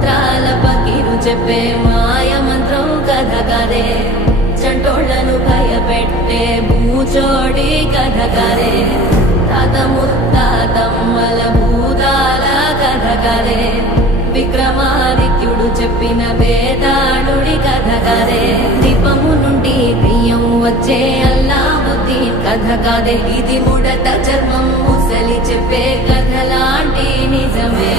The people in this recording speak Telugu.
మంత్రాల పకిరు చెప్పే మాయ మంత్రం కథ కదే చంటోళ్లను భయపెట్టే భూచోడి కథ కదే తాత ముత్తాతమ్మల భూతాల కథ కదే విక్రమాదిత్యుడు చెప్పిన వేదాళుడి కథ కదే దీపము నుండి దెయ్యం వచ్చే అల్లావుద్దీన్ కథ కదే ఇది ముడత చర్మం ముసలి చెప్పే కథ లాంటి నిజమే